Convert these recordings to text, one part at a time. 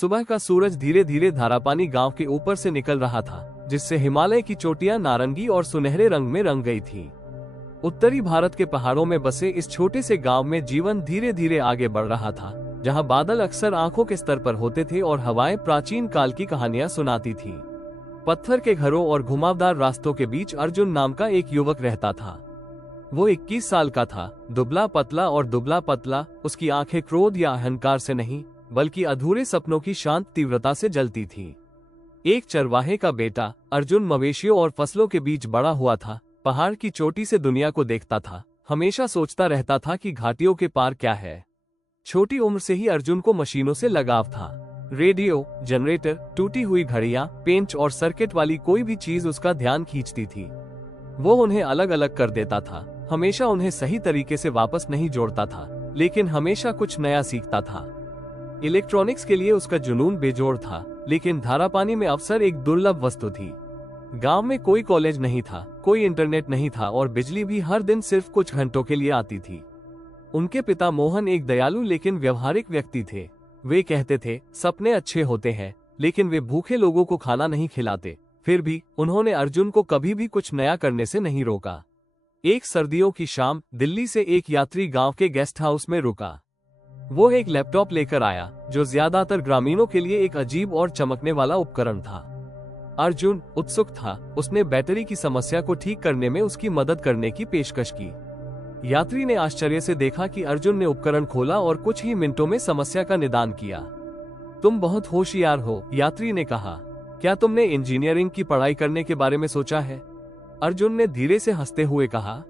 सुबह का सूरज धीरे धीरे धारापानी गांव के ऊपर से निकल रहा था, जिससे हिमालय की चोटियां नारंगी और सुनहरे रंग में रंग गई थी। उत्तरी भारत के पहाड़ों में बसे इस छोटे से गांव में जीवन धीरे धीरे आगे बढ़ रहा था, जहां बादल अक्सर आंखों के स्तर पर होते थे और हवाएं प्राचीन काल की कहानियां सुनाती थी। पत्थर के घरों और घुमावदार रास्तों के बीच अर्जुन नाम का एक युवक रहता था। वो 21 साल का था, दुबला पतला और दुबला पतला। उसकी आंखें क्रोध या अहंकार से नहीं, बल्कि अधूरे सपनों की शांत तीव्रता से जलती थी। एक चरवाहे का बेटा अर्जुन मवेशियों और फसलों के बीच बड़ा हुआ था। पहाड़ की चोटी से दुनिया को देखता था, हमेशा सोचता रहता था कि घाटियों के पार क्या है। छोटी उम्र से ही अर्जुन को मशीनों से लगाव था। रेडियो, जनरेटर, टूटी हुई घड़ियां, पेंच और सर्किट वाली कोई भी चीज उसका ध्यान खींचती थी। वो उन्हें अलग अलग कर देता था, हमेशा उन्हें सही तरीके से वापस नहीं जोड़ता था, लेकिन हमेशा कुछ नया सीखता था। इलेक्ट्रॉनिक्स के लिए उसका जुनून बेजोड़ था, लेकिन धारापानी में अवसर एक दुर्लभ वस्तु थी। गांव में कोई कॉलेज नहीं था, कोई इंटरनेट नहीं था और बिजली भी हर दिन सिर्फ कुछ घंटों के लिए आती थी। उनके पिता मोहन एक दयालु लेकिन व्यवहारिक व्यक्ति थे। वे कहते थे, सपने अच्छे होते हैं, लेकिन वे भूखे लोगों को खाना नहीं खिलाते। फिर भी उन्होंने अर्जुन को कभी भी कुछ नया करने से नहीं रोका। एक सर्दियों की शाम दिल्ली से एक यात्री गांव के गेस्ट हाउस में रुका। वो एक लैपटॉप लेकर आया, जो ज्यादातर ग्रामीणों के लिए एक अजीब और चमकने वाला उपकरण था। अर्जुन उत्सुक था। उसने बैटरी की समस्या को ठीक करने में उसकी मदद करने की पेशकश की। यात्री ने आश्चर्य से देखा कि अर्जुन ने उपकरण खोला और कुछ ही मिनटों में समस्या का निदान किया। तुम बहुत होशियार हो, यात्री ने कहा। क्या तुमने इंजीनियरिंग की पढ़ाई करने के बारे में सोचा है? अर्जुन ने धीरे से हंसते हुए कहा,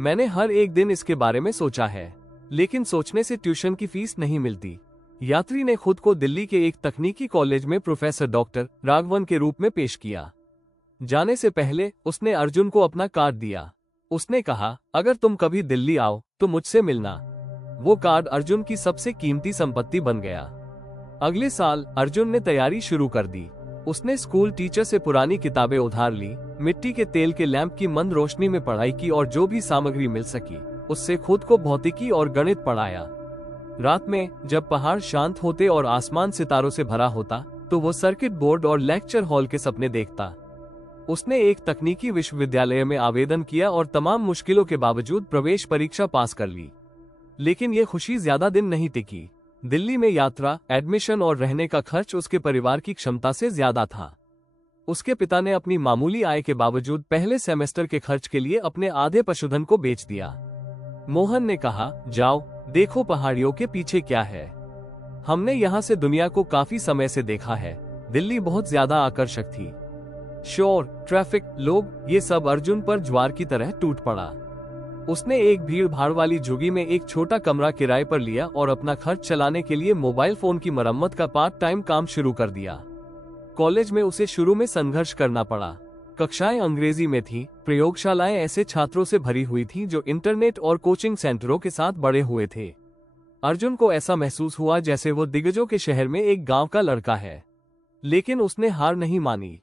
मैंने हर एक दिन इसके बारे में सोचा है, लेकिन सोचने से ट्यूशन की फीस नहीं मिलती। यात्री ने खुद को दिल्ली के एक तकनीकी कॉलेज में प्रोफेसर डॉक्टर राघवन के रूप में पेश किया। जाने से पहले उसने अर्जुन को अपना कार्ड दिया। उसने कहा, अगर तुम कभी दिल्ली आओ तो मुझसे मिलना। वो कार्ड अर्जुन की सबसे कीमती संपत्ति बन गया। अगले साल अर्जुन ने तैयारी शुरू कर दी। उसने स्कूल टीचर से पुरानी किताबें उधार ली, मिट्टी के तेल के लैंप की मंद रोशनी में पढ़ाई की और जो भी सामग्री मिल सकी उससे खुद को भौतिकी और गणित पढ़ाया। रात में जब पहाड़ शांत होते और आसमान सितारों से भरा होता, तो वो सर्किट बोर्ड और लेक्चर हॉल के सपने देखता। उसने एक तकनीकी विश्वविद्यालय में आवेदन किया और तमाम मुश्किलों के बावजूद प्रवेश परीक्षा पास कर ली। लेकिन ये खुशी ज्यादा दिन नहीं टिकी। दिल्ली में यात्रा, एडमिशन और रहने का खर्च उसके परिवार की क्षमता से ज्यादा था। उसके पिता ने अपनी मामूली आय के बावजूद पहले सेमेस्टर के खर्च के लिए अपने आधे पशुधन को बेच दिया। मोहन ने कहा, जाओ देखो पहाड़ियों के पीछे क्या है। हमने यहाँ से दुनिया को काफी समय से देखा है। दिल्ली बहुत ज्यादा आकर्षक थी। शोर, ट्रैफिक, लोग, ये सब अर्जुन पर ज्वार की तरह टूट पड़ा। उसने एक भीड़ भाड़ वाली झुग्गी में एक छोटा कमरा किराए पर लिया और अपना खर्च चलाने के लिए मोबाइल फोन की मरम्मत का पार्ट टाइम काम शुरू कर दिया। कॉलेज में उसे शुरू में संघर्ष करना पड़ा। कक्षाएं अंग्रेजी में थी, प्रयोगशालाएं ऐसे छात्रों से भरी हुई थी जो इंटरनेट और कोचिंग सेंटरों के साथ बड़े हुए थे। अर्जुन को ऐसा महसूस हुआ जैसे वो दिग्गजों के शहर में एक गांव का लड़का है। लेकिन उसने हार नहीं मानी।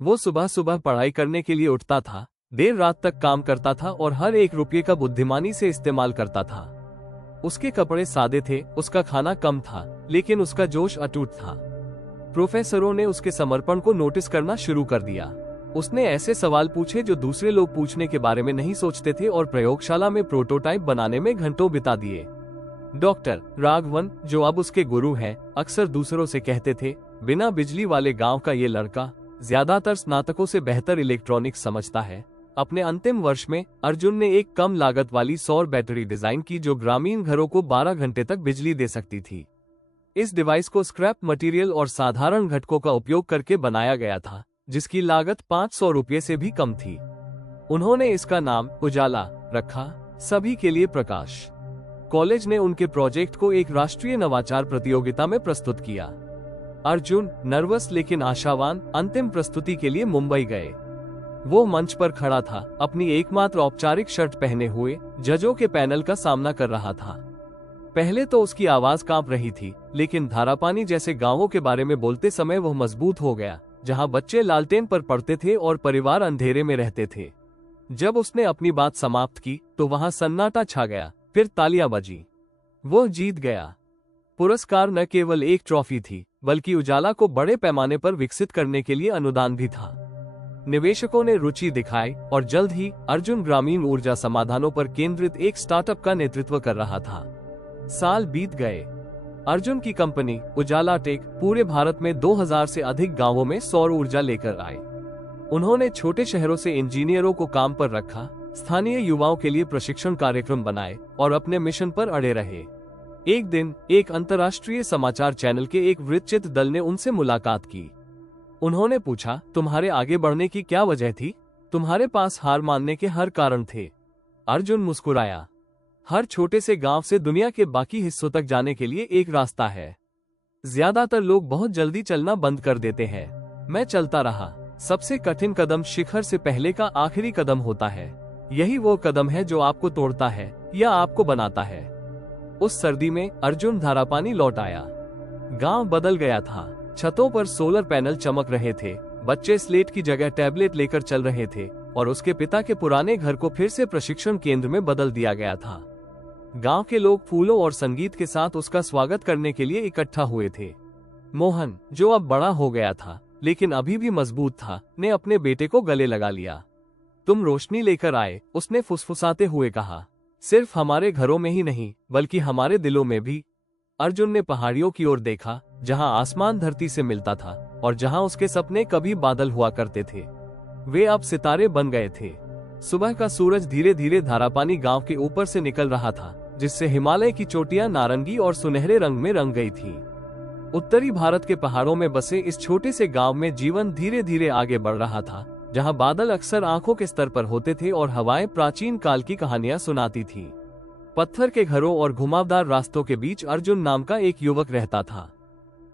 वो सुबह सुबह पढ़ाई करने के लिए उठता था, देर रात तक काम करता था और हर एक रुपये का बुद्धिमानी से इस्तेमाल करता था। उसके कपड़े सादे थे, उसका खाना कम था, लेकिन उसका जोश अटूट था। प्रोफेसरों ने उसके समर्पण को नोटिस करना शुरू कर दिया। उसने ऐसे सवाल पूछे जो दूसरे लोग पूछने के बारे में नहीं सोचते थे और प्रयोगशाला में प्रोटोटाइप बनाने में घंटों बिता दिए। डॉक्टर राघवन, जो अब उसके गुरु हैं, अक्सर दूसरों से कहते थे, बिना बिजली वाले गांव का ये लड़का ज्यादातर स्नातकों से बेहतर इलेक्ट्रॉनिक्स समझता है। अपने अंतिम वर्ष में अर्जुन ने एक कम लागत वाली सौर बैटरी डिजाइन की जो ग्रामीण घरों को 12 घंटे तक बिजली दे सकती थी। इस डिवाइस को स्क्रैप मटेरियल और साधारण घटकों का उपयोग करके बनाया गया था, जिसकी लागत 500 रुपये से भी कम थी। उन्होंने इसका नाम उजाला रखा, सभी के लिए प्रकाश। कॉलेज ने उनके प्रोजेक्ट को एक राष्ट्रीय नवाचार प्रतियोगिता में प्रस्तुत किया। अर्जुन, नर्वस लेकिन आशावान, अंतिम प्रस्तुति के लिए मुंबई गए। वो मंच पर खड़ा था, अपनी एकमात्र औपचारिक शर्ट पहने हुए, जजों के पैनल का सामना कर रहा था। पहले तो उसकी आवाज कांप रही थी, लेकिन धारापानी जैसे गांवों के बारे में बोलते समय वह मजबूत हो गया, जहां बच्चे लालटेन पर पढ़ते थे और परिवार अंधेरे में रहते थे। जब उसने अपनी बात समाप्त की तो वहां सन्नाटा छा गया, फिर तालियां बजी। वो जीत गया। पुरस्कार न केवल एक ट्रॉफी थी, बल्कि उजाला को बड़े पैमाने पर विकसित करने के लिए अनुदान भी था। निवेशकों ने रुचि दिखाई और जल्द ही अर्जुन ग्रामीण ऊर्जा समाधानों पर केंद्रित एक स्टार्टअप का नेतृत्व कर रहा था। साल बीत गए। अर्जुन की कंपनी उजाला टेक पूरे भारत में 2000 से अधिक गांवों में सौर ऊर्जा लेकर आई। उन्होंने छोटे शहरों से इंजीनियरों को काम पर रखा, स्थानीय युवाओं के लिए प्रशिक्षण कार्यक्रम बनाए और अपने मिशन पर अड़े रहे। एक दिन एक अंतर्राष्ट्रीय समाचार चैनल के एक वृत्तचित्र दल ने उनसे मुलाकात की। उन्होंने पूछा, तुम्हारे आगे बढ़ने की क्या वजह थी? तुम्हारे पास हार मानने के हर कारण थे। अर्जुन मुस्कुराया। हर छोटे से गांव से दुनिया के बाकी हिस्सों तक जाने के लिए एक रास्ता है। ज्यादातर लोग बहुत जल्दी चलना बंद कर देते हैं। मैं चलता रहा। सबसे कठिन कदम शिखर से पहले का आखिरी कदम होता है। यही वो कदम है जो आपको तोड़ता है या आपको बनाता है। उस सर्दी में अर्जुन धारापानी लौट आया। गांव बदल गया था। छतों पर सोलर पैनल चमक रहे थे, बच्चे स्लेट की जगह टैबलेट लेकर चल रहे थे और उसके पिता के पुराने घर को फिर से प्रशिक्षण केंद्र में बदल दिया गया था। गांव के लोग फूलों और संगीत के साथ उसका स्वागत करने के लिए इकट्ठा हुए थे। मोहन, जो अब बड़ा हो गया था लेकिन अभी भी मजबूत था, ने अपने बेटे को गले लगा लिया। तुम रोशनी लेकर आए, उसने फुसफुसाते हुए कहा। सिर्फ हमारे घरों में ही नहीं, बल्कि हमारे दिलों में भी। अर्जुन ने पहाड़ियों की ओर देखा, जहां आसमान धरती से मिलता था और जहां उसके सपने कभी बादल हुआ करते थे, वे अब सितारे बन गए थे। सुबह का सूरज धीरे धीरे धारापानी गांव के ऊपर से निकल रहा था, जिससे हिमालय की चोटियां नारंगी और सुनहरे रंग में रंग गई थी। उत्तरी भारत के पहाड़ों में बसे इस छोटे से गांव में जीवन धीरे धीरे आगे बढ़ रहा था, जहां बादल अक्सर आंखों के स्तर पर होते थे और हवाएं प्राचीन काल की कहानियां सुनाती थीं। पत्थर के घरों और घुमावदार रास्तों के बीच अर्जुन नाम का एक युवक रहता था।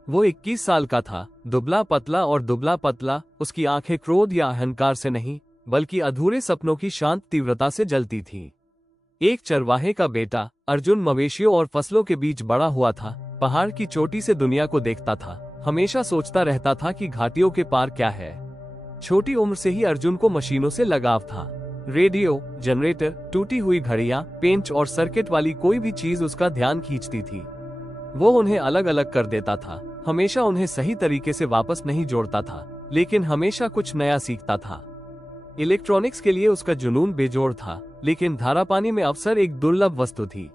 वो 21 साल का था, दुबला पतला और दुबला पतला। उसकी आंखें क्रोध या अहंकार से नहीं, बल्कि अधूरे सपनों की शांत तीव्रता से जलती थीं। एक चरवाहे का बेटा, अर्जुन मवेशियों और फसलों के बीच बड़ा हुआ था। पहाड़ की चोटी से दुनिया को देखता था, हमेशा सोचता रहता था कि घाटियों के पार क्या है। छोटी उम्र से ही अर्जुन को मशीनों से लगाव था। रेडियो, जनरेटर, टूटी हुई घड़ियां, पेंच और सर्किट वाली कोई भी चीज उसका ध्यान खींचती थी। वो उन्हें अलग अलग कर देता था, हमेशा उन्हें सही तरीके से वापस नहीं जोड़ता था, लेकिन हमेशा कुछ नया सीखता था। इलेक्ट्रॉनिक्स के लिए उसका जुनून बेजोड़ था, लेकिन धारापानी में अवसर एक दुर्लभ वस्तु थी।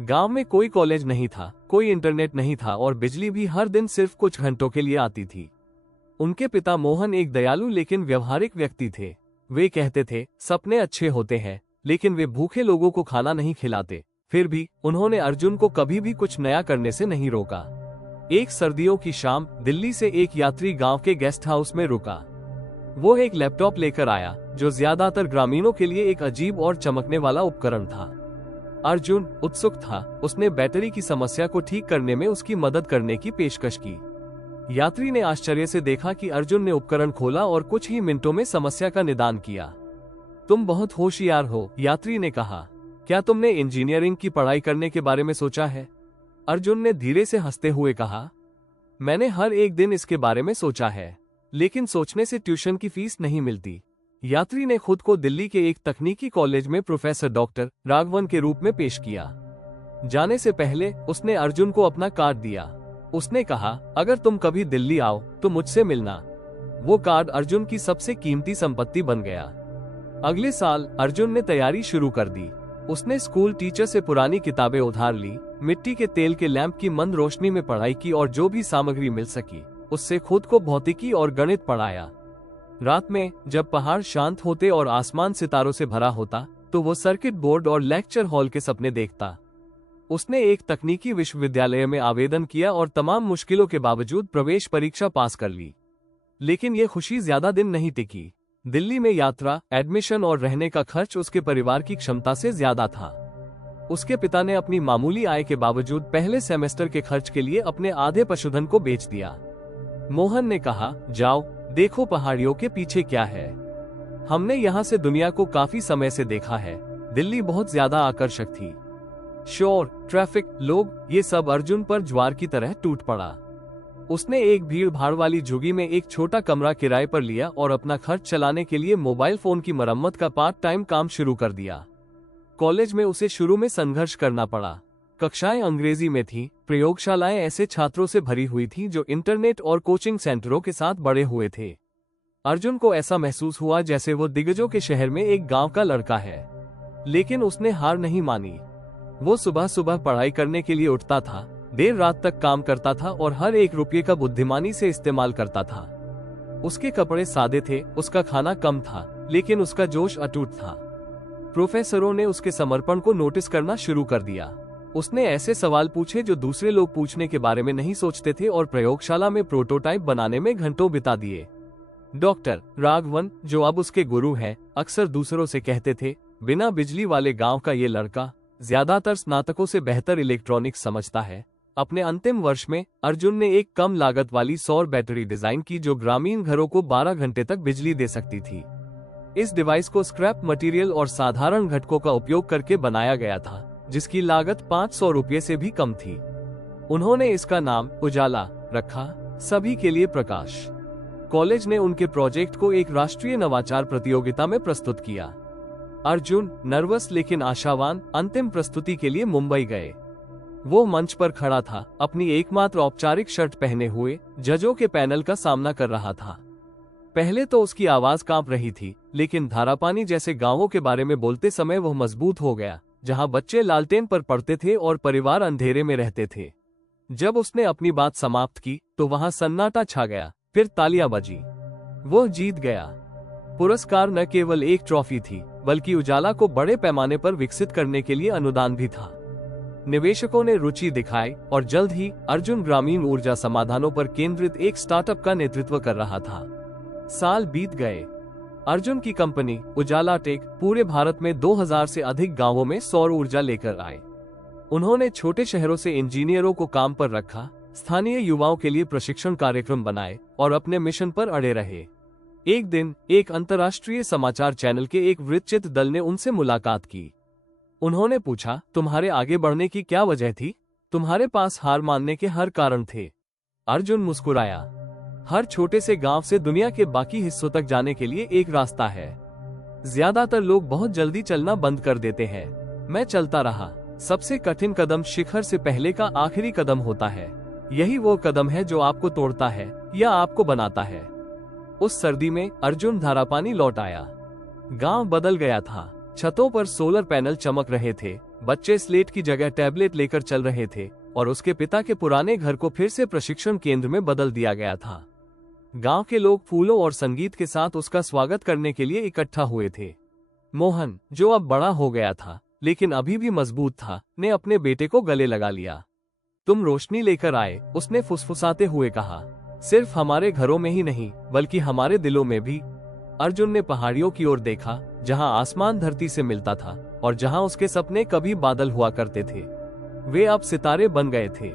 गांव में कोई कॉलेज नहीं था, कोई इंटरनेट नहीं था और बिजली भी हर दिन सिर्फ कुछ घंटों के लिए आती थी। उनके पिता मोहन एक दयालु लेकिन व्यवहारिक व्यक्ति थे। वे कहते थे, सपने अच्छे होते हैं, लेकिन वे भूखे लोगों को खाना नहीं खिलाते। फिर भी उन्होंने अर्जुन को कभी भी कुछ नया करने से नहीं रोका। एक सर्दियों की शाम दिल्ली से एक यात्री गांव के गेस्ट हाउस में रुका। वो एक लैपटॉप लेकर आया, जो ज्यादातर ग्रामीणों के लिए एक अजीब और चमकने वाला उपकरण था। अर्जुन उत्सुक था। उसने बैटरी की समस्या को ठीक करने में उसकी मदद करने की पेशकश की। यात्री ने आश्चर्य से देखा कि अर्जुन ने उपकरण खोला और कुछ ही मिनटों में समस्या का निदान किया। तुम बहुत होशियार हो, यात्री ने कहा। क्या तुमने इंजीनियरिंग की पढ़ाई करने के बारे में सोचा है? अर्जुन ने धीरे से हंसते हुए कहा, मैंने हर एक दिन इसके बारे में सोचा है, लेकिन सोचने से ट्यूशन की फीस नहीं मिलती। यात्री ने खुद को दिल्ली के एक तकनीकी कॉलेज में प्रोफेसर डॉक्टर राघवन के रूप में पेश किया। जाने से पहले उसने अर्जुन को अपना कार्ड दिया। उसने कहा, अगर तुम कभी दिल्ली आओ तो मुझसे मिलना। वो कार्ड अर्जुन की सबसे कीमती संपत्ति बन गया। अगले साल अर्जुन ने तैयारी शुरू कर दी। उसने स्कूल टीचर से पुरानी किताबें उधार ली, मिट्टी के तेल के लैंप की मंद रोशनी में पढ़ाई की और जो भी सामग्री मिल सकी उससे खुद को भौतिकी और गणित पढ़ाया। रात में जब पहाड़ शांत होते और आसमान सितारों से भरा होता, तो वो सर्किट बोर्ड और लेक्चर हॉल के सपने देखता। उसने एक तकनीकी विश्वविद्यालय में आवेदन किया और तमाम मुश्किलों के बावजूद प्रवेश परीक्षा पास कर ली। लेकिन ये खुशी ज्यादा दिन नहीं टिकी। दिल्ली में यात्रा, एडमिशन और रहने का खर्च उसके परिवार की क्षमता से ज्यादा था। उसके पिता ने अपनी मामूली आय के बावजूद पहले सेमेस्टर के खर्च के लिए अपने आधे पशुधन को बेच दिया। मोहन ने कहा, जाओ देखो पहाड़ियों के पीछे क्या है। हमने यहाँ से दुनिया को काफी समय से देखा है। दिल्ली बहुत ज्यादा आकर्षक थी। शोर, ट्रैफिक, लोग, ये सब अर्जुन पर ज्वार की तरह टूट पड़ा। उसने एक भीड़ भाड़ वाली झुग्गी में एक छोटा कमरा किराए पर लिया और अपना खर्च चलाने के लिए मोबाइल फोन की मरम्मत का पार्ट टाइम काम शुरू कर दिया। कॉलेज में उसे शुरू में संघर्ष करना पड़ा। कक्षाएं अंग्रेजी में थीं, प्रयोगशालाएं ऐसे छात्रों से भरी हुई थीं जो इंटरनेट और कोचिंग सेंटरों के साथ बड़े हुए थे। अर्जुन को ऐसा महसूस हुआ जैसे वो दिग्गजों के शहर में एक गांव का लड़का है। लेकिन उसने हार नहीं मानी। वो सुबह सुबह पढ़ाई करने के लिए उठता था, देर रात तक काम करता था और हर एक रुपये का बुद्धिमानी से इस्तेमाल करता था। उसके कपड़े सादे थे, उसका खाना कम था, लेकिन उसका जोश अटूट था। प्रोफेसरों ने उसके समर्पण को नोटिस करना शुरू कर दिया। उसने ऐसे सवाल पूछे जो दूसरे लोग पूछने के बारे में नहीं सोचते थे और प्रयोगशाला में प्रोटोटाइप बनाने में घंटों बिता दिए। डॉक्टर राघवन, जो अब उसके गुरु हैं, अक्सर दूसरों से कहते थे, बिना बिजली वाले गांव का ये लड़का ज्यादातर स्नातकों से बेहतर इलेक्ट्रॉनिक्स समझता है। अपने अंतिम वर्ष में अर्जुन ने एक कम लागत वाली सौर बैटरी डिजाइन की जो ग्रामीण घरों को 12 घंटे तक बिजली दे सकती थी। इस डिवाइस को स्क्रैप मटेरियल और साधारण घटकों का उपयोग करके बनाया गया था, जिसकी लागत 500 रुपये से भी कम थी। उन्होंने इसका नाम उजाला रखा, सभी के लिए प्रकाश। कॉलेज ने उनके प्रोजेक्ट को एक राष्ट्रीय नवाचार प्रतियोगिता में प्रस्तुत किया। अर्जुन, नर्वस लेकिन आशावान, अंतिम प्रस्तुति के लिए मुंबई गए। वो मंच पर खड़ा था, अपनी एकमात्र औपचारिक शर्ट पहने हुए, जजों के पैनल का सामना कर रहा था। पहले तो उसकी आवाज कांप रही थी, लेकिन धारापानी जैसे गांवों के बारे में बोलते समय वह मजबूत हो गया, जहां बच्चे लालटेन पर पढ़ते थे और परिवार अंधेरे में रहते थे। जब उसने अपनी बात समाप्त की तो वहां सन्नाटा छा गया, फिर तालियां बजी। वो जीत गया। पुरस्कार न केवल एक ट्रॉफी थी, बल्कि उजाला को बड़े पैमाने पर विकसित करने के लिए अनुदान भी था। निवेशकों ने रुचि दिखाई और जल्द ही अर्जुन ग्रामीण ऊर्जा समाधानों पर केंद्रित एक स्टार्टअप का नेतृत्व कर रहा था। साल बीत गए। अर्जुन की कंपनी उजाला टेक पूरे भारत में 2000 से अधिक गांवों में सौर ऊर्जा लेकर आए। उन्होंने छोटे शहरों से इंजीनियरों को काम पर रखा, स्थानीय युवाओं के लिए प्रशिक्षण कार्यक्रम बनाए और अपने मिशन पर अड़े रहे। एक दिन एक अंतर्राष्ट्रीय समाचार चैनल के एक वृत्तचित्र दल ने उनसे मुलाकात की। उन्होंने पूछा, तुम्हारे आगे बढ़ने की क्या वजह थी? तुम्हारे पास हार मानने के हर कारण थे। अर्जुन मुस्कुराया। हर छोटे से गांव से दुनिया के बाकी हिस्सों तक जाने के लिए एक रास्ता है। ज्यादातर लोग बहुत जल्दी चलना बंद कर देते हैं। मैं चलता रहा। सबसे कठिन कदम शिखर से पहले का आखिरी कदम होता है। यही वो कदम है जो आपको तोड़ता है या आपको बनाता है। उस सर्दी में अर्जुन धारापानी लौट आया। गांव बदल गया था। छतों पर सोलर पैनल चमक रहे थे, बच्चे स्लेट की जगह टैबलेट लेकर चल रहे थे और उसके पिता के पुराने घर को फिर से प्रशिक्षण केंद्र में बदल दिया गया था। गांव के लोग फूलों और संगीत के साथ उसका स्वागत करने के लिए इकट्ठा हुए थे। मोहन, जो अब बड़ा हो गया था लेकिन अभी भी मजबूत था, ने अपने बेटे को गले लगा लिया। तुम रोशनी लेकर आए, उसने फुसफुसाते हुए कहा। सिर्फ हमारे घरों में ही नहीं, बल्कि हमारे दिलों में भी। अर्जुन ने पहाड़ियों की ओर देखा, जहां आसमान धरती से मिलता था और जहां उसके सपने कभी बादल हुआ करते थे, वे अब सितारे बन गए थे।